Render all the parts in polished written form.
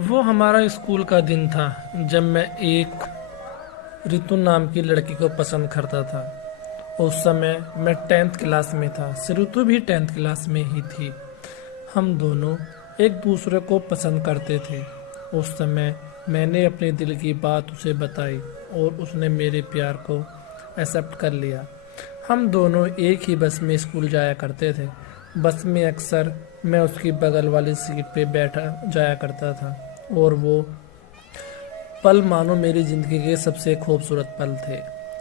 वो हमारा स्कूल का दिन था जब मैं एक रितु नाम की लड़की को पसंद करता था। उस समय मैं 10th क्लास में था। रितु भी 10th क्लास में ही थी। हम दोनों एक दूसरे को पसंद करते थे। उस समय मैंने अपने दिल की बात उसे बताई और उसने मेरे प्यार को एक्सेप्ट कर लिया। हम दोनों एक ही बस में स्कूल जाया करते थे। बस में अक्सर मैं उसकी बगल वाली सीट पे बैठा जाया करता था और वो पल मानो मेरी जिंदगी के सबसे खूबसूरत पल थे।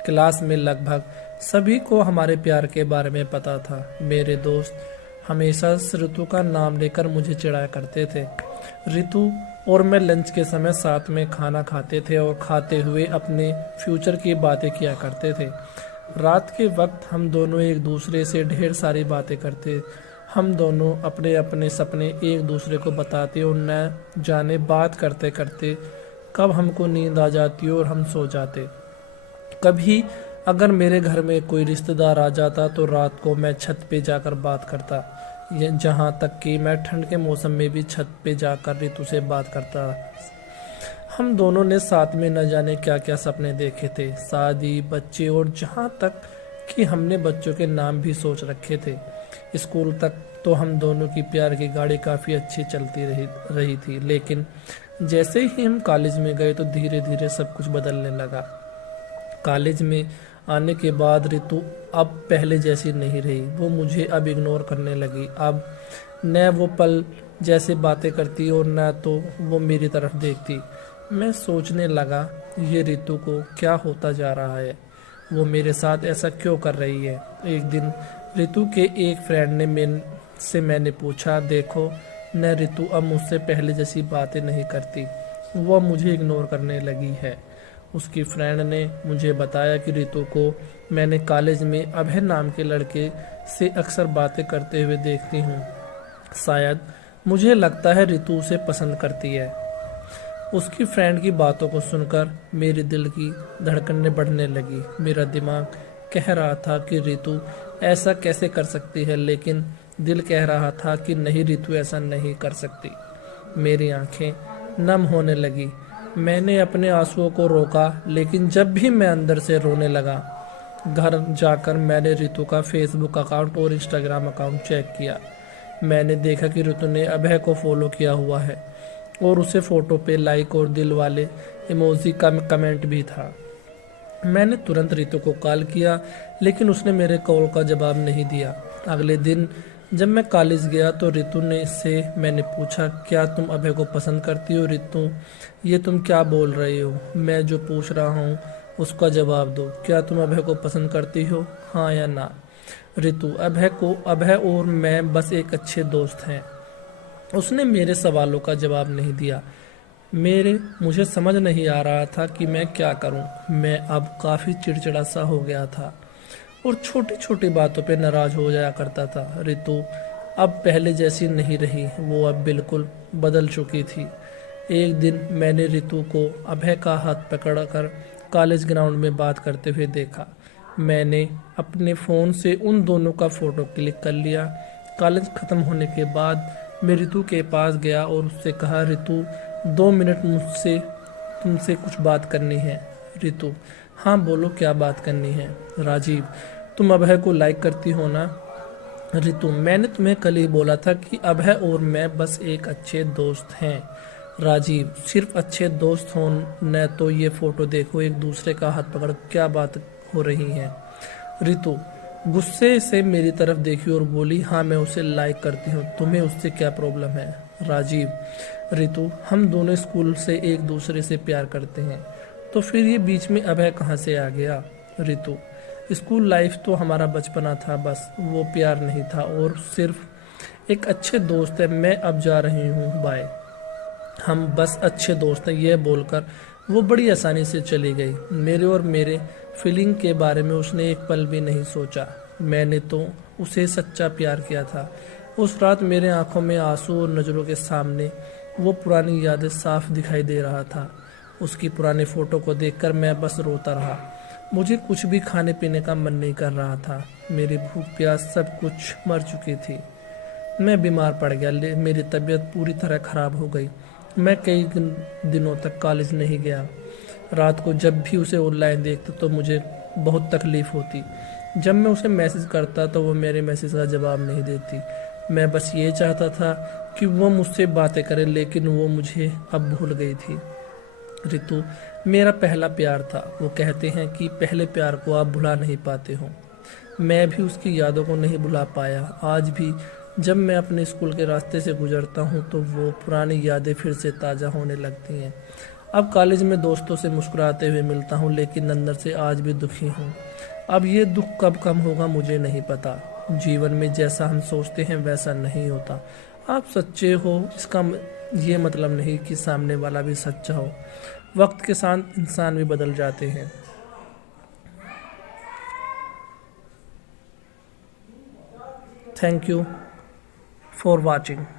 क्लास में लगभग सभी को हमारे प्यार के बारे में पता था। मेरे दोस्त हमेशा ऋतु का नाम लेकर मुझे चिढ़ाया करते थे। ऋतु और मैं लंच के समय साथ में खाना खाते थे और खाते हुए अपने फ्यूचर की बातें किया करते थे। रात के वक्त हम दोनों एक दूसरे से ढेर सारी बातें करते। हम दोनों अपने अपने सपने एक दूसरे को बताते और न जाने बात करते करते कब हमको नींद आ जाती और हम सो जाते। कभी अगर मेरे घर में कोई रिश्तेदार आ जाता तो रात को मैं छत पे जाकर बात करता। जहाँ तक कि मैं ठंड के मौसम में भी छत पे जाकर ऋतु से बात करता। हम दोनों ने साथ में न जाने क्या क्या सपने देखे थे, शादी, बच्चे और जहाँ तक कि हमने बच्चों के नाम भी सोच रखे थे। स्कूल तक तो हम दोनों की प्यार की गाड़ी काफ़ी अच्छी चलती रही थी, लेकिन जैसे ही हम कॉलेज में गए तो धीरे धीरे सब कुछ बदलने लगा। कॉलेज में आने के बाद ऋतु अब पहले जैसी नहीं रही। वो मुझे अब इग्नोर करने लगी। अब न वो पल जैसे बातें करती और न तो वो मेरी तरफ देखती। मैं सोचने लगा, ये ऋतु को क्या होता जा रहा है? वो मेरे साथ ऐसा क्यों कर रही है? एक दिन ऋतु के एक फ्रेंड ने मैंने पूछा, देखो न ऋतु अब मुझसे पहले जैसी बातें नहीं करती, वो मुझे इग्नोर करने लगी है। उसकी फ्रेंड ने मुझे बताया कि ऋतु को मैंने कॉलेज में अभय नाम के लड़के से अक्सर बातें करते हुए देखती हूँ। शायद मुझे लगता है ऋतु उसे पसंद करती है। उसकी फ्रेंड की बातों को सुनकर मेरे दिल की धड़कनें बढ़ने लगी। मेरा दिमाग कह रहा था कि ऋतु ऐसा कैसे कर सकती है, लेकिन दिल कह रहा था कि नहीं, ऋतु ऐसा नहीं कर सकती। मेरी आंखें नम होने लगी। मैंने अपने आंसुओं को रोका, लेकिन जब भी मैं अंदर से रोने लगा, घर जाकर मैंने ऋतु का फेसबुक अकाउंट और इंस्टाग्राम अकाउंट चेक किया। मैंने देखा कि ऋतु ने अभय को फॉलो किया हुआ है और उसे फोटो पे लाइक और दिल वाले इमोजी का कमेंट भी था। मैंने तुरंत ऋतु को कॉल किया, लेकिन उसने मेरे कॉल का जवाब नहीं दिया। अगले दिन जब मैं कॉलेज गया तो ऋतु से मैंने पूछा, क्या तुम अभय को पसंद करती हो? ऋतु, ये तुम क्या बोल रही हो? मैं जो पूछ रहा हूँ उसका जवाब दो। क्या तुम अभय को पसंद करती हो, हाँ या ना? ऋतु, अभय और मैं बस एक अच्छे दोस्त हैं। उसने मेरे सवालों का जवाब नहीं दिया। मुझे समझ नहीं आ रहा था कि मैं क्या करूं। मैं अब काफ़ी चिड़चिड़ा सा हो गया था और छोटी छोटी बातों पे नाराज हो जाया करता था। ऋतु अब पहले जैसी नहीं रही, वो अब बिल्कुल बदल चुकी थी। एक दिन मैंने ऋतु को अभय का हाथ पकड़कर कॉलेज ग्राउंड में बात करते हुए देखा। मैंने अपने फ़ोन से उन दोनों का फ़ोटो क्लिक कर लिया। कॉलेज ख़त्म होने के बाद मैं ऋतु के पास गया और उससे कहा, ऋतु 2 मिनट मुझसे तुमसे कुछ बात करनी है। ऋतु, हाँ बोलो, क्या बात करनी है? राजीव, तुम अभय को लाइक करती हो ना? ऋतु, मैंने तुम्हें कल ही बोला था कि अभय और मैं बस एक अच्छे दोस्त हैं। राजीव, सिर्फ अच्छे दोस्त हो न तो ये फोटो देखो, एक दूसरे का हाथ पकड़ क्या बात हो रही है? ऋतु गुस्से से मेरी तरफ देखी और बोली, हाँ मैं उसे लाइक करती हूँ, तुम्हें उससे क्या प्रॉब्लम है? राजीव, ऋतु, हम दोनों स्कूल से एक दूसरे से प्यार करते हैं, तो फिर ये बीच में अभय कहाँ से आ गया? ऋतु, स्कूल लाइफ तो हमारा बचपना था, बस वो प्यार नहीं था और सिर्फ एक अच्छे दोस्त है। मैं अब जा रही हूँ, बाय। हम बस अच्छे दोस्त हैं, यह बोलकर वो बड़ी आसानी से चली गई। मेरे और मेरे फीलिंग के बारे में उसने एक पल भी नहीं सोचा। मैंने तो उसे सच्चा प्यार किया था। उस रात मेरे आंखों में आंसू और नज़रों के सामने वो पुरानी यादें साफ दिखाई दे रहा था। उसकी पुराने फ़ोटो को देखकर मैं बस रोता रहा। मुझे कुछ भी खाने पीने का मन नहीं कर रहा था। मेरी भूख प्यास सब कुछ मर चुकी थी। मैं बीमार पड़ गया, मेरी तबीयत पूरी तरह ख़राब हो गई। मैं कई दिनों तक कॉलेज नहीं गया। रात को जब भी उसे ऑनलाइन देखता तो मुझे बहुत तकलीफ़ होती। जब मैं उसे मैसेज करता तो वो मेरे मैसेज का जवाब नहीं देती। मैं बस ये चाहता था कि वो मुझसे बातें करे, लेकिन वो मुझे अब भूल गई थी। ऋतु मेरा पहला प्यार था। वो कहते हैं कि पहले प्यार को आप भुला नहीं पाते हो। मैं भी उसकी यादों को नहीं भुला पाया। आज भी जब मैं अपने स्कूल के रास्ते से गुजरता हूँ तो वो पुरानी यादें फिर से ताज़ा होने लगती हैं। अब कॉलेज में दोस्तों से मुस्कुराते हुए मिलता हूँ, लेकिन अंदर से आज भी दुखी हूँ। अब ये दुख कब कम होगा मुझे नहीं पता। जीवन में जैसा हम सोचते हैं वैसा नहीं होता। आप सच्चे हो इसका ये मतलब नहीं कि सामने वाला भी सच्चा हो। वक्त के साथ इंसान भी बदल जाते हैं। Thank you for watching.